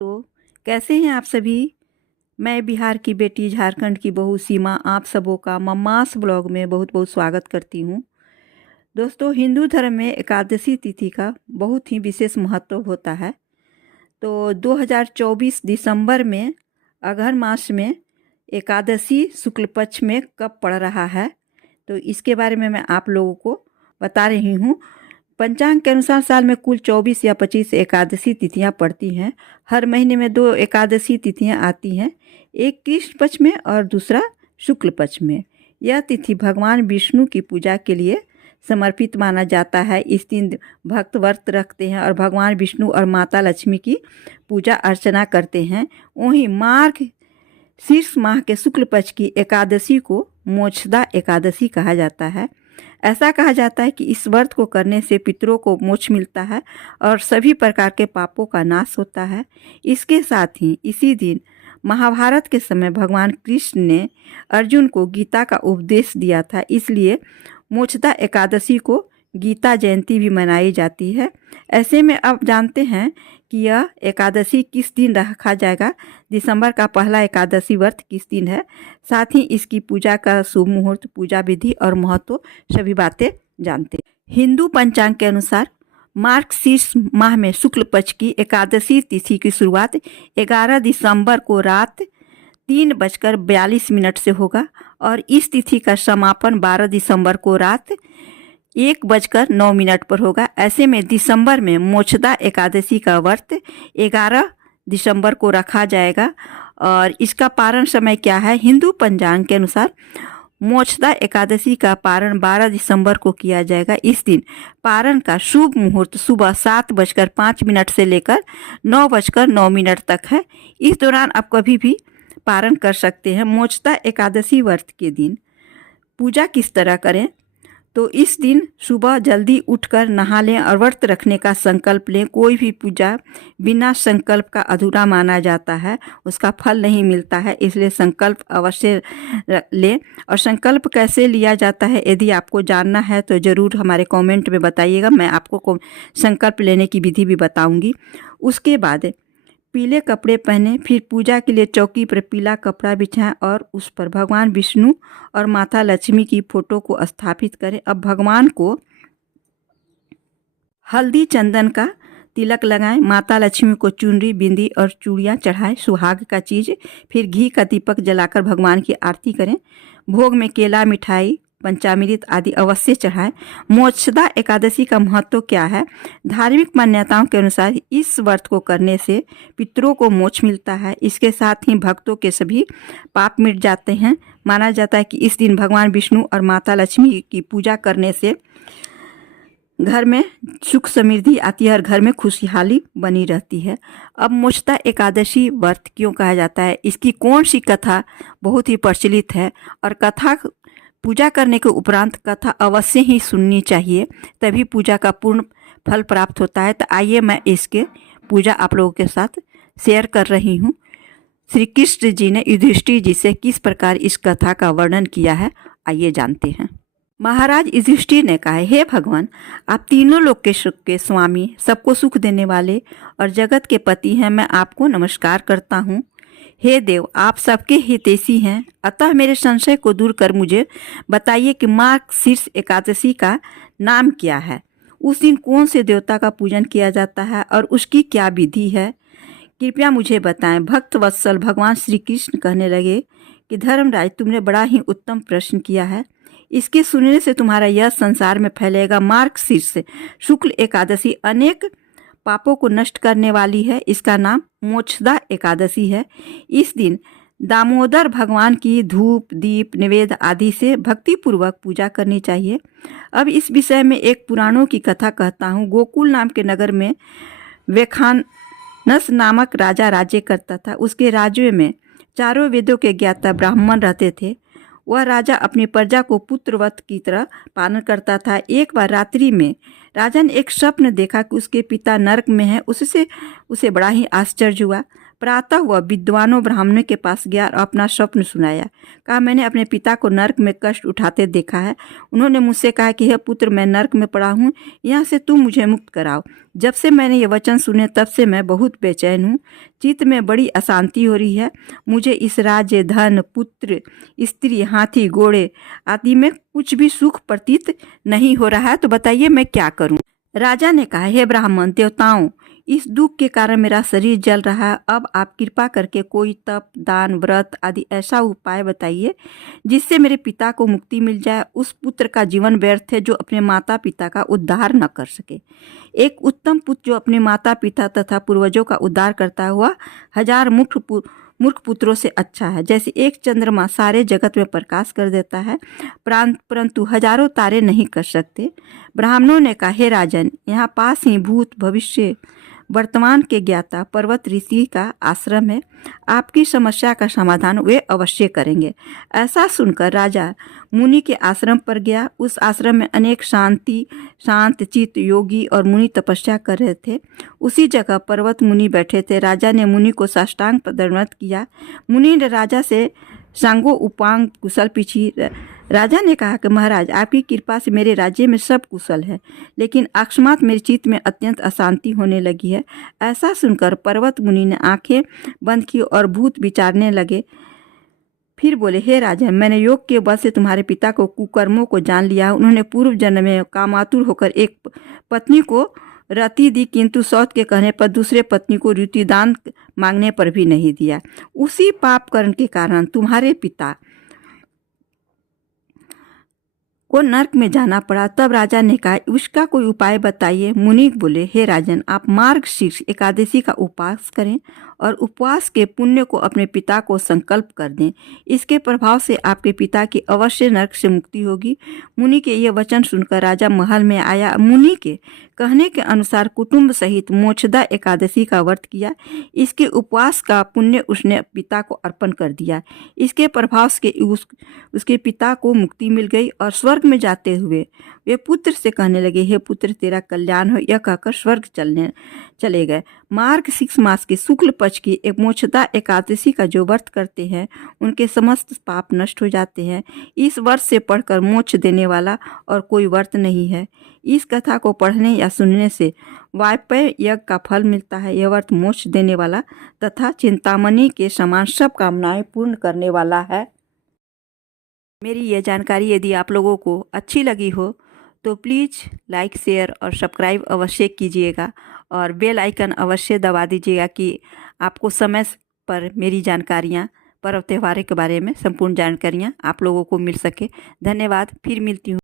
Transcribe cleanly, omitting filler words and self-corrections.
तो कैसे हैं आप सभी। मैं बिहार की बेटी झारखंड की बहू सीमा आप सबों का मम्मास ब्लॉग में बहुत बहुत स्वागत करती हूँ। दोस्तों, हिंदू धर्म में एकादशी तिथि का बहुत ही विशेष महत्व होता है। तो 2024 दिसंबर में अगहन मास में एकादशी शुक्ल पक्ष में कब पड़ रहा है, तो इसके बारे में मैं आप लोगों को बता रही हूँ। पंचांग के अनुसार साल में कुल 24 या 25 एकादशी तिथियां पड़ती हैं। हर महीने में 2 एकादशी तिथियां आती हैं, एक कृष्ण पक्ष में और दूसरा शुक्ल पक्ष में। यह तिथि भगवान विष्णु की पूजा के लिए समर्पित माना जाता है। इस दिन भक्त व्रत रखते हैं और भगवान विष्णु और माता लक्ष्मी की पूजा अर्चना करते हैं। वहीं मार्ग शीर्ष माह के शुक्ल पक्ष की एकादशी को मोक्षदा एकादशी कहा जाता है। ऐसा कहा जाता है कि इस व्रत को करने से पितरों को मोक्ष मिलता है और सभी प्रकार के पापों का नाश होता है। इसके साथ ही इसी दिन महाभारत के समय भगवान कृष्ण ने अर्जुन को गीता का उपदेश दिया था, इसलिए मोक्षदा एकादशी को गीता जयंती भी मनाई जाती है। ऐसे में अब जानते हैं कि यह एकादशी किस दिन रखा जाएगा। दिसंबर का पहला एकादशी व्रत किस दिन है, साथ ही इसकी पूजा का शुभ मुहूर्त, पूजा विधि और महत्व सभी बातें जानते हैं। हिंदू पंचांग के अनुसार मार्गशीर्ष माह में शुक्ल पक्ष की एकादशी तिथि की शुरुआत 11 दिसंबर को रात 3:42 से होगा और इस तिथि का समापन 12 दिसंबर को रात 1:09 पर होगा। ऐसे में दिसंबर में मोक्षदा एकादशी का व्रत 11 दिसंबर को रखा जाएगा और इसका पारण समय क्या है। हिंदू पंचांग के अनुसार मोक्षदा एकादशी का पारण 12 दिसंबर को किया जाएगा। इस दिन पारण का शुभ मुहूर्त सुबह 7:05 से लेकर 9:09 तक है। इस दौरान आप कभी भी पारण कर सकते हैं। मोक्षदा एकादशी व्रत के दिन पूजा किस तरह करें, तो इस दिन सुबह जल्दी उठकर नहा लें और व्रत रखने का संकल्प लें। कोई भी पूजा बिना संकल्प का अधूरा माना जाता है, उसका फल नहीं मिलता है, इसलिए संकल्प अवश्य लें। और संकल्प कैसे लिया जाता है, यदि आपको जानना है तो ज़रूर हमारे कमेंट में बताइएगा, मैं आपको संकल्प लेने की विधि भी बताऊंगी। उसके बाद पीले कपड़े पहने, फिर पूजा के लिए चौकी पर पीला कपड़ा बिछाएं और उस पर भगवान विष्णु और माता लक्ष्मी की फोटो को स्थापित करें। अब भगवान को हल्दी चंदन का तिलक लगाएं, माता लक्ष्मी को चुनरी, बिंदी और चूड़ियाँ चढ़ाएं, सुहाग का चीज़, फिर घी का दीपक जलाकर भगवान की आरती करें। भोग में केला, मिठाई, पंचामृत आदि अवश्य चढ़ाएं। मोक्षदा एकादशी का महत्व क्या है। धार्मिक मान्यताओं के अनुसार इस व्रत को करने से पितरों को मोक्ष मिलता है। इसके साथ ही भक्तों के सभी पाप मिट जाते हैं। माना जाता है कि इस दिन भगवान विष्णु और माता लक्ष्मी की पूजा करने से घर में सुख समृद्धि आती है और घर में खुशहाली बनी रहती है। अब मोक्षदा एकादशी व्रत क्यों कहा जाता है, इसकी कौन सी कथा बहुत ही प्रचलित है और कथा पूजा करने के उपरांत कथा अवश्य ही सुननी चाहिए, तभी पूजा का पूर्ण फल प्राप्त होता है। तो आइए मैं इसके पूजा आप लोगों के साथ शेयर कर रही हूँ। श्री कृष्ण जी ने युधिष्ठिर जी से किस प्रकार इस कथा का वर्णन किया है, आइए जानते हैं। महाराज युधिष्ठिर ने कहा, हे भगवान, आप तीनों लोक के सुख के स्वामी, सबको सुख देने वाले और जगत के पति हैं। मैं आपको नमस्कार करता हूँ। हे देव, आप सबके हितैषी हैं, अतः मेरे संशय को दूर कर मुझे बताइए कि मार्गशीर्ष एकादशी का नाम क्या है। उस दिन कौन से देवता का पूजन किया जाता है और उसकी क्या विधि है, कृपया मुझे बताएं। भक्त वत्सल भगवान श्री कृष्ण कहने लगे कि धर्मराज, तुमने बड़ा ही उत्तम प्रश्न किया है। इसके सुनने से तुम्हारा यह संसार में फैलेगा। मार्गशीर्ष शुक्ल एकादशी अनेक पापों को नष्ट करने वाली है। इसका नाम मोक्षदा एकादशी है। इस दिन दामोदर भगवान की धूप, दीप, निवेद आदि से भक्तिपूर्वक पूजा करनी चाहिए। अब इस विषय में एक पुराणों की कथा कहता हूँ। गोकुल नाम के नगर में वेखानस नामक राजा राज्य करता था। उसके राज्य में चारों वेदों के ज्ञाता ब्राह्मण रहते थे। वह राजा अपनी प्रजा को पुत्रवत की तरह पालन करता था। एक बार रात्रि में राजा ने एक स्वप्न देखा कि उसके पिता नरक में हैं। उससे उसे बड़ा ही आश्चर्य हुआ। प्रातः वह विद्वानों ब्राह्मणों के पास गया और अपना स्वप्न सुनाया। कहा, मैंने अपने पिता को नरक में कष्ट उठाते देखा है। उन्होंने मुझसे कहा कि हे पुत्र, मैं नरक में पड़ा हूँ, यहाँ से तुम मुझे मुक्त कराओ। जब से मैंने ये वचन सुने तब से मैं बहुत बेचैन हूँ। चित्त में बड़ी अशांति हो रही है। मुझे इस राज्य, धन, पुत्र, स्त्री, हाथी, घोड़े आदि में कुछ भी सुख प्रतीत नहीं हो रहा है। तो बताइए मैं क्या करूँ। राजा ने कहा, हे ब्राह्मण देवताओं, इस दुख के कारण मेरा शरीर जल रहा है। अब आप कृपा करके कोई तप, दान, व्रत आदि ऐसा उपाय बताइए जिससे मेरे पिता को मुक्ति मिल जाए। उस पुत्र का जीवन व्यर्थ है जो अपने माता पिता का उद्धार न कर सके। एक उत्तम पुत्र जो अपने माता पिता तथा पूर्वजों का उद्धार करता हुआ 1000 मूर्ख पुत्रों से अच्छा है। जैसे एक चंद्रमा सारे जगत में प्रकाश कर देता है, परंतु हजारों तारे नहीं कर सकते। ब्राह्मणों ने कहा, हे राजन, यहाँ पास ही भूत, भविष्य, वर्तमान के ज्ञाता पर्वत ऋषि का आश्रम है। आपकी समस्या का समाधान वे अवश्य करेंगे। ऐसा सुनकर राजा मुनि के आश्रम पर गया। उस आश्रम में अनेक शांत चित्त योगी और मुनि तपस्या कर रहे थे। उसी जगह पर्वत मुनि बैठे थे। राजा ने मुनि को साष्टांग दंडवत किया। मुनि ने राजा से सांगो उपांग कुशल पूछी। राजा ने कहा कि महाराज, आपकी कृपा से मेरे राज्य में सब कुशल है, लेकिन अकस्मात मेरे चित्त में अत्यंत अशांति होने लगी है। ऐसा सुनकर पर्वत मुनि ने आंखें बंद की और भूत विचारने लगे। फिर बोले, हे राजन, मैंने योग के बल से तुम्हारे पिता को कुकर्मों को जान लिया। उन्होंने पूर्व जन्म में कामातुर होकर एक पत्नी को रति दी, किंतु सौत के कहने पर दूसरे पत्नी को ऋतु दान मांगने पर भी नहीं दिया। उसी पाप कर्म के कारण तुम्हारे पिता को नरक में जाना पड़ा। तब राजा ने कहा, उसका कोई उपाय बताइए। मुनि बोले, हे राजन, आप मार्गशीर्ष एकादशी का उपवास करें और उपवास के पुण्य को अपने पिता को संकल्प कर दें। इसके प्रभाव से आपके पिता की अवश्य नरक से मुक्ति होगी। मुनि के ये वचन सुनकर राजा महल में आया। मुनि के कहने के अनुसार कुटुंब सहित मोक्षदा एकादशी का व्रत किया। इसके उपवास का पुण्य उसने पिता को अर्पण कर दिया। इसके प्रभाव से उसके पिता को मुक्ति मिल गई और स्वर्ग में जाते हुए वे पुत्र से कहने लगे, हे पुत्र, तेरा कल्याण हो। यह कहकर स्वर्ग चले गए। मार्गशीर्ष मास के शुक्ल पक्ष की एक मोक्षदा एकादशी का जो व्रत करते हैं उनके समस्त पाप नष्ट हो जाते हैं। इस व्रत से पढ़कर मोक्ष देने वाला और कोई व्रत नहीं है। इस कथा को पढ़ने या सुनने से वायपय यज्ञ का फल मिलता है। यह व्रत मोक्ष देने वाला तथा चिंतामणि के समान सब कामनाएं पूर्ण करने वाला है। मेरी यह जानकारी यदि आप लोगों को अच्छी लगी हो तो प्लीज़ लाइक, शेयर और सब्सक्राइब अवश्य कीजिएगा और बेल आइकन अवश्य दबा दीजिएगा कि आपको समय पर मेरी जानकारियाँ, पर्व त्योहारों के बारे में संपूर्ण जानकारियाँ आप लोगों को मिल सके। धन्यवाद। फिर मिलती हूँ।